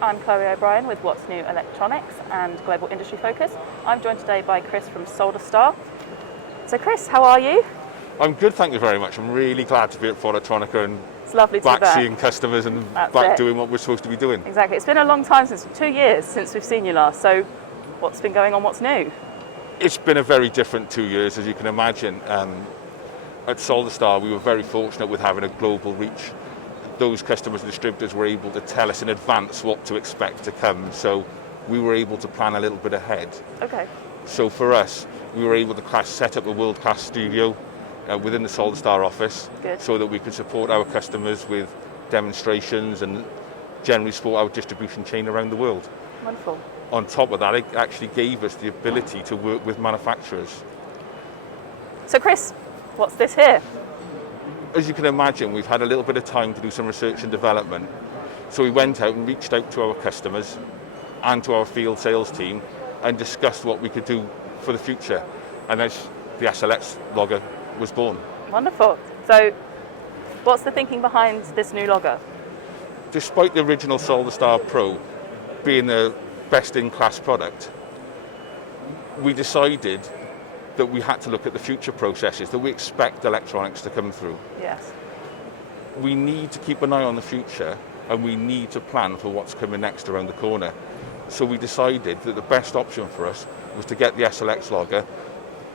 I'm Chloe O'Brien with What's New Electronics and Global Industry Focus. I'm joined today by Chris from Solderstar. So Chris, how are you? I'm good, thank you very much. I'm really glad to be at productronica and It's lovely to be back back. seeing customers and That's back it. doing what we're supposed to be doing. Exactly. It's been a long time, 2 years since we've seen you last. So what's been going on? What's new? It's been a very different 2 years, as you can imagine. At Solderstar, we were very fortunate with having a global reach. Those customers and distributors were able to tell us in advance what to expect to come, so we were able to plan a little bit ahead. Okay. So for us, we were able to set up a world-class studio within the Solderstar office. Good. So that we could support our customers with demonstrations and generally support our distribution chain around the world. Wonderful. On top of that, it actually gave us the ability to work with manufacturers. So Chris, what's this here? As you can imagine, we've had a little bit of time to do some research and development. So we went out and reached out to our customers and to our field sales team and discussed what we could do for the future. And as the SLX Logger was born. Wonderful. So what's the thinking behind this new logger? Despite the original Solderstar Pro being the best-in-class product, we decided that we had to look at the future processes that we expect electronics to come through. Yes. We need to keep an eye on the future and we need to plan for what's coming next around the corner. So we decided that the best option for us was to get the SLX Logger,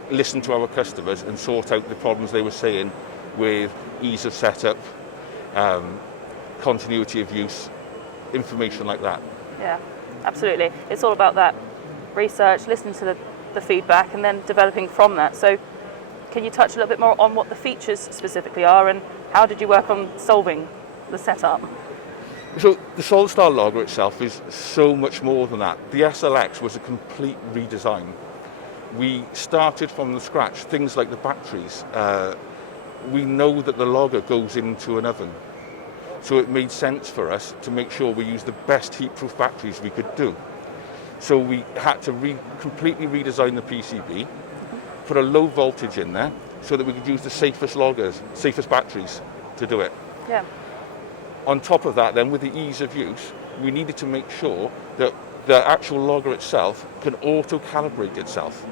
listen to our customers and sort out the problems they were saying with ease of setup, continuity of use, information like that. Yeah, absolutely. It's all about that research, listening to the feedback and then developing from that. So can you touch a little bit more on what the features specifically are and how did you work on solving the setup? So the Solderstar Logger itself is so much more than that. The SLX was a complete redesign. We started from the scratch, things like the batteries. We know that the logger goes into an oven. So it made sense for us to make sure we use the best heat-proof batteries we could do. So we had to completely redesign the PCB, put a low voltage in there so that we could use the safest batteries to do it. Yeah. On top of that then, with the ease of use, we needed to make sure that the actual logger itself can auto-calibrate itself.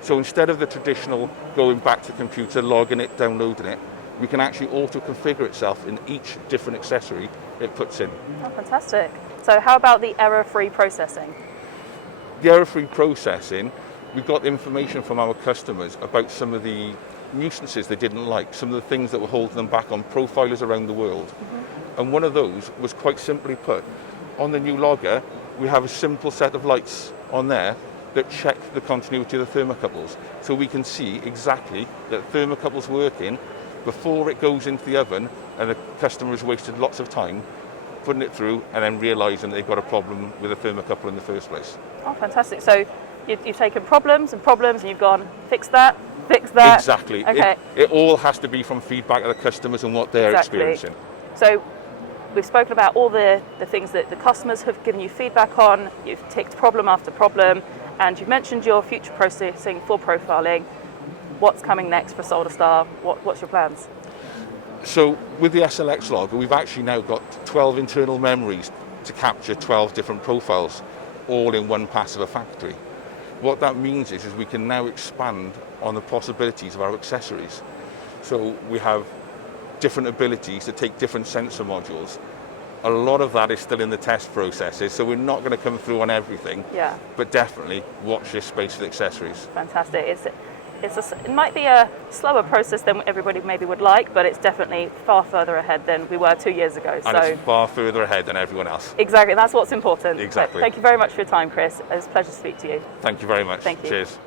So instead of the traditional going back to the computer, logging it, downloading it, we can actually auto-configure itself in each different accessory it puts in. Oh, fantastic. So how about the error-free processing? The error-free processing, we got information from our customers about some of the nuisances they didn't like, some of the things that were holding them back on profilers around the world. Mm-hmm. And one of those was quite simply put, on the new logger, we have a simple set of lights on there that check the continuity of the thermocouples. So we can see exactly that thermocouple's working before it goes into the oven and the customer has wasted lots of time putting it through and then realising they've got a problem with a thermocouple in the first place. Oh, fantastic. So you've taken problems and you've gone, fix that. Exactly. Okay. It all has to be from feedback of the customers and what they're experiencing. So we've spoken about all the things that the customers have given you feedback on. You've ticked problem after problem and you've mentioned your future processing for profiling. What's coming next for Solderstar? What's your plans? So with the SLX Logger, we've actually now got 12 internal memories to capture 12 different profiles, all in one pass of a factory. What that means is we can now expand on the possibilities of our accessories. So we have different abilities to take different sensor modules. A lot of that is still in the test processes, so we're not going to come through on everything. Yeah. But definitely watch this space for the accessories. Fantastic. It might be a slower process than everybody maybe would like, but it's definitely far further ahead than we were 2 years ago. And it's far further ahead than everyone else. Exactly, that's what's important. Exactly. Thank you very much for your time, Chris. It was a pleasure to speak to you. Thank you very much. Thank you. Cheers.